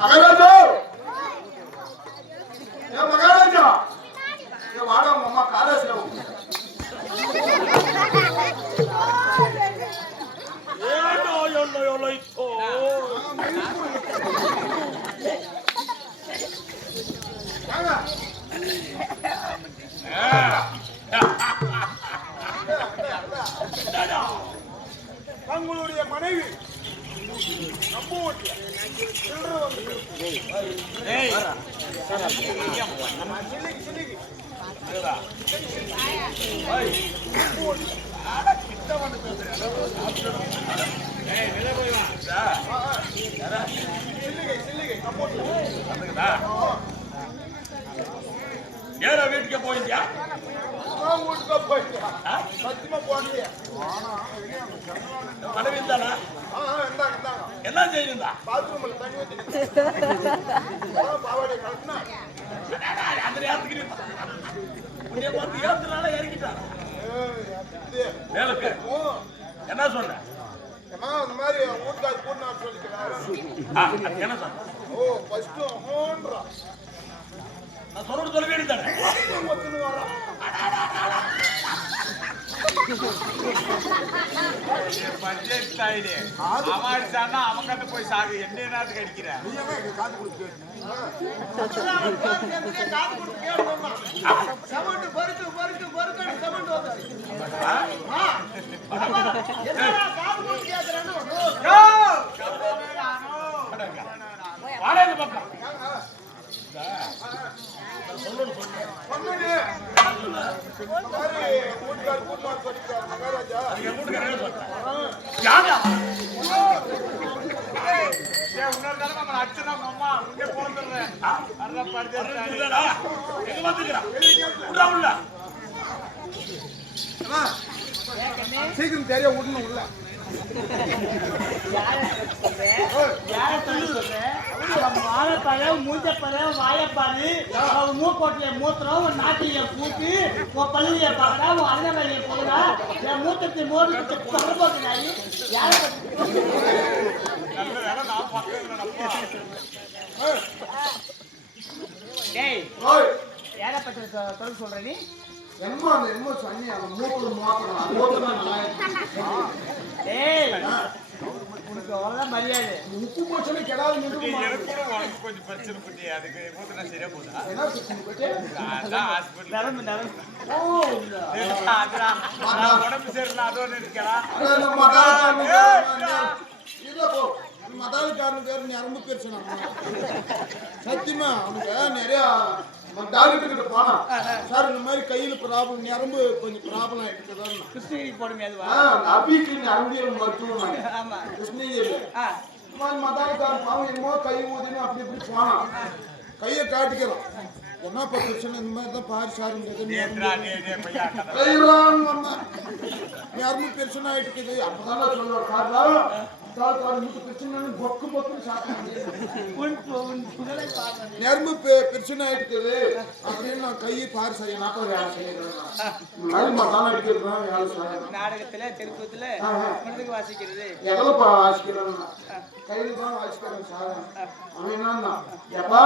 மகாராஜா! மகாராஜா! வாடா அம்மா காலேஜ்ல நேரா வீட்டுக்கு போயிருந்தியா வீட்டுக்கு போயிருந்தியா சத்தியமா போனலையா மனைவி இருந்தானா என்ன செய்யிருந்தா பாத்ரூம்ல தண்ணி ஊத்தி பாவாடை கலக்குனா அந்த நேரத்துக்கு நீ- பார்த்து ஏத்துனால இறங்கிட்டான் வேலைக்கு என்ன சொன்ன இந்த மாதிரி வீட்டுக்கார கூட்டினா சொல்லிக்கிறேன் என்ன சொன்ன ஓ ஃபர்ஸ்ட் ஹோன்றா நான் சொல்றது சொல்ல வேண்டியதானே வரான் பட்ஜெட் ஆயிடு அவாடிச்சானா அவங்க கிட்ட போய் சாகு. என்ன நாட்டுக்கு அடிக்கிற? செமண்ட் செமண்ட் பக்கம் பொண்ணுன்னு இந்த மாதிரி வீட்டுக்கார கூட்டினா சொல்லிக்கிறார் மகாராஜா என் வீட்டுக்கு என்ன சொன்ன யாரா இன்னொரு தடவை நம்ம அடிச்சுனா அம்மா இங்கே போந்துடுறேன் அதான் பட்ஜெட் ஆயிடு இல்லடா எங்க வந்துக்கிறான் விடா உள்ள சீக்கிரம் தெரிய விடணும் உள்ள வாழைப்பழம் மூஞ்சப்பழம் வாழைப்பாடு அவன் மூக்கோட்டில மூத்திரம் உன் நாட்டிய கூட்டு உன் பள்ளிய பார்க்கறா உன் அண்ணன் போகிறா என் மூத்தத்தை மோடி தொடர்போக்கு நாய் யாரை பத்தி டேய் யாரை பத்தி தொடர்பு சொல்ற நீ எம்மா அந்த எம்மா சொன்னி உப்பு போச்சுன்னு கெடாது உனக்கு கொஞ்சம் பிரச்சனை குட்டி அதுக்கு மூத்தினா சரியா போதா உடம்பு சரியில்லை அது ஒன்று இருக்கலாம் மதாலக்காரன் பேரு பேரு நரம்பு பிரச்சனை சத்தியமா அவங்க நிறைய டாக்டர் கிட்ட போனா சார் இந்த மாதிரி கையில ப்ராப்ளம் நரம்பு கொஞ்சம் ப்ராப்ளம் ஆயிட்டு கிருஷ்ணகிரி போடுமே அதுவா? நபிக்கு நரம்பியல் மருத்துவமனை ஆமா. கிருஷ்ணகிரி ஆ. மதாலக்காரன் பாவம் என்னமோ கை ஊதினு அப்படி இப்படி போனான். கையை காட்டிக்கிறோம் என்னப்பா பிரச்சனை இந்த மாதிரி தான் பாரு சார் வந்தா யாருமே பிரச்சனை ஆயிட்டு இருக்குது அப்பதான் புகழை பாடுறது நரம்பு பெ- பிரச்சனை ஆயிட்டு இருக்குது அப்படின்னு நான் கையை பாரு நாற்பது வேலை செய்யறேன் மசாலா அடிக்கிறது தான் வேலை செய்யறேன் நாடகத்துல தெருக்கூத்துல மனதுக்கு வாசிக்கிறது. எவ்வளோப்பா வாசிக்கிறேன் கையில தான் வாசிக்கிறேன் சார். அவன் என்னன்னா எப்பா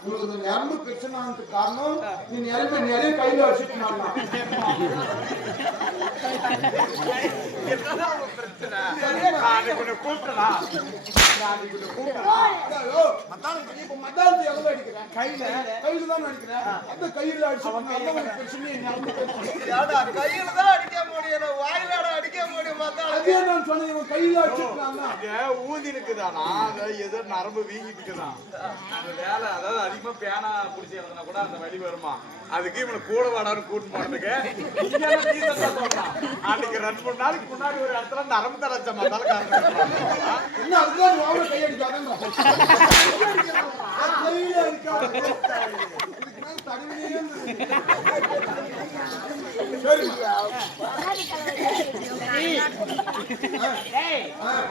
உங்களுக்கு நரம்பு பிரச்சனை ஆனதுக்கு காரணம் நீ நிறைய நிறைய கையில அதுக்கு உன்னை கையில கையில. தான் அடிக்கிறேன். அந்த கையில அடிச்சு பிரச்சனை கையில தான் அடிக்க முடியும். வாயிலாட அடிக்க முடியும் அதே நான் சொன்னேன்? இவன் கையில இங்க ஊதி இருக்குதானா? அது ஏதோ நரம்பு வீங்கிட்டு இருக்குதான் அந்த வேலை அதாவது அதிகமா பேனா பிடிச்சி எழுதுனா கூட அந்த வலி வருமா? அதுக்கு இவனை கூட வாடான்னு கூட்டு போனதுக்கு. அன்னைக்கு ரெண்டு மூணு நாளைக்கு முன்னாடி ஒரு இடத்துல நரம்பு தளச்ச மத்தால காரணம் என்ன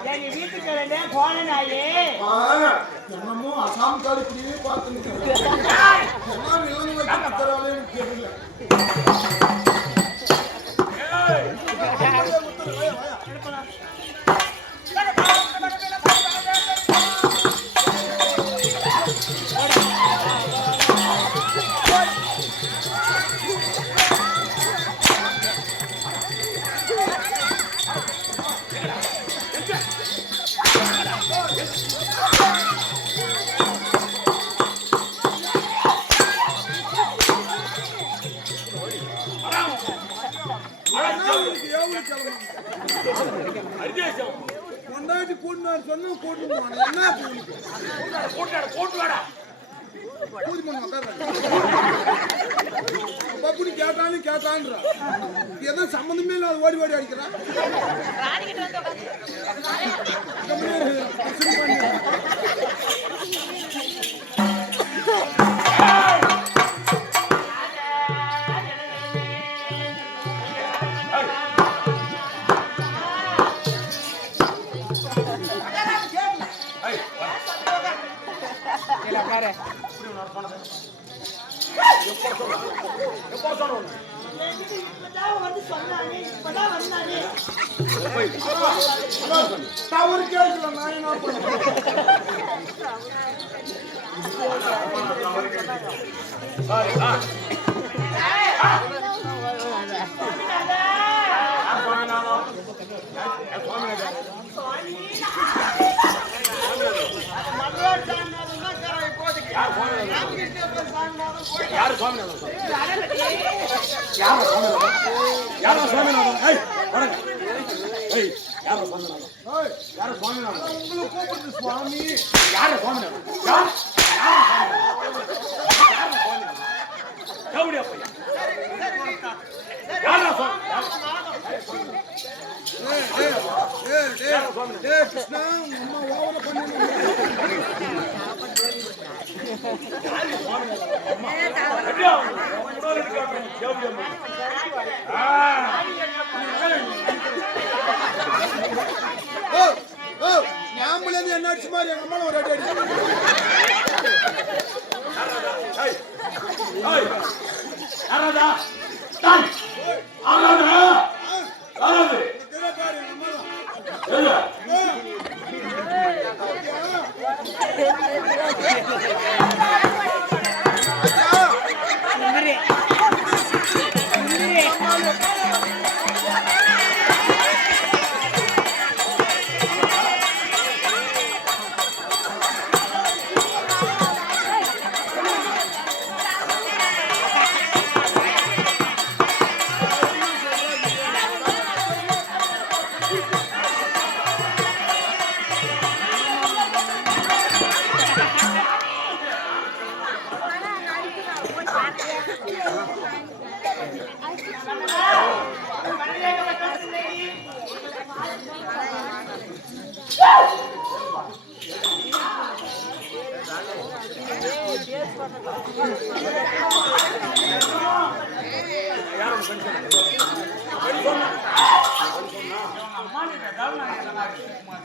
எங்க வீட்டுக்கு போன நாயே என்னமோ அசாம் காடு இப்படியே என்ன வில்லங்க வைக்க தெரியல கொண்டாடி கூட்டினார் சொன்னா கூட்டு போன என்ன கூலிக்கு கூட்டு வாடா கூலி பண்ண கேட்டான்றா சம்மந்தமே இல்லாத ஓடி ஓடி அடிக்கிறான் இப்பதான் வந்து சொன்னானே இப்பதான் வந்தானே தவறு சுவாமிநாதன் சுவாமிநாதன் சுவாமிநாதன் ஏய் வணக்கம் ஏய் சுவாமிநாதன் ஏய், சுவாமிநாதன் சுவாமி சுவாமிநாதன் யார் ஏய், ஏய், ஏய், கிருஷ்ணா உங்க ஓவர பண்ணி எப்படியா உடல் இருக்காங்க எப்படியா ஆ ஓ ஓ ஞாபகம் என்ன அடிச்சு மாதிரி எங்க அம்மா ஒரு அடி அடிச்சு Thank you.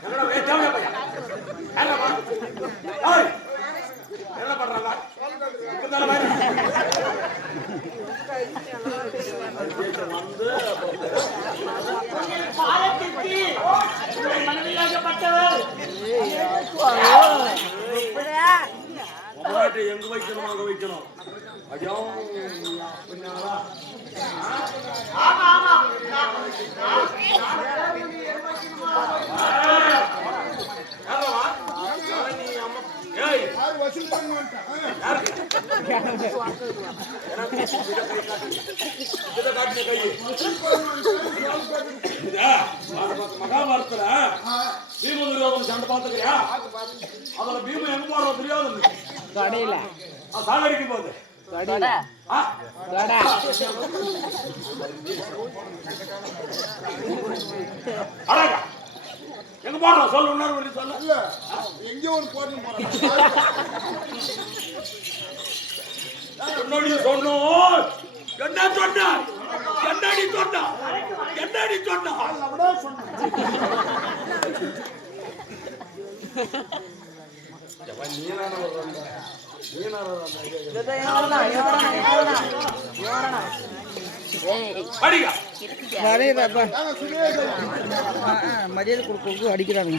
என்னடா பொண்டாட்டி எங்க வைக்கணும் அங்க வைக்கணும்? ஐயோ பின்னாலா? பீம துரியோதன சண்டை பாத்துக்கிறியா அதுல பீம எங்க போறோம் துரியோதன தொடையில. போது தொடையில. ஆ? தொடை. அடங்க எங்க போடுறோம் சொல்லு இன்னொரு வாட்டி சொல்லு. இல்ல எங்கேயோ ஒரு போட்டு போறான். என்னடி சொன்னோம். என்ன சொன்ன? என்னடி சொன்னா? என்னடி சொன்னா? மரியாதை கொடுக்க அடிக்கிறாங்க.